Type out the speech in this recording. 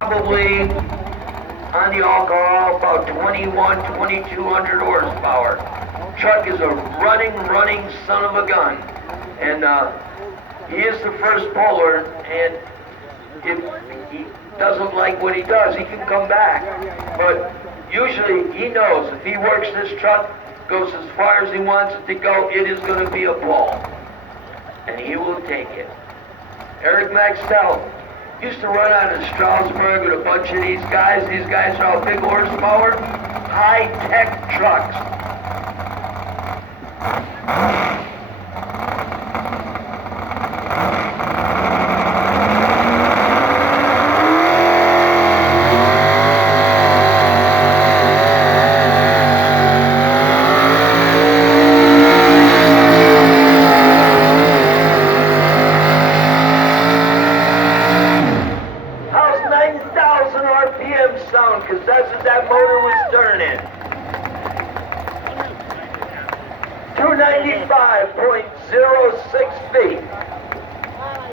Probably on the alcohol about 2200 horsepower. Truck is a running son of a gun. And he is the first puller, and if he doesn't like what he does, he can come back. But usually he knows if he works this truck, goes as far as he wants it to go, it is going to be a pull. And he will take it. Eric Maxtell used to run out of Strasbourg with a bunch of these guys. These guys are all big horsepower, high-tech trucks. Sound, because that's what that motor was turning. 295.06 feet.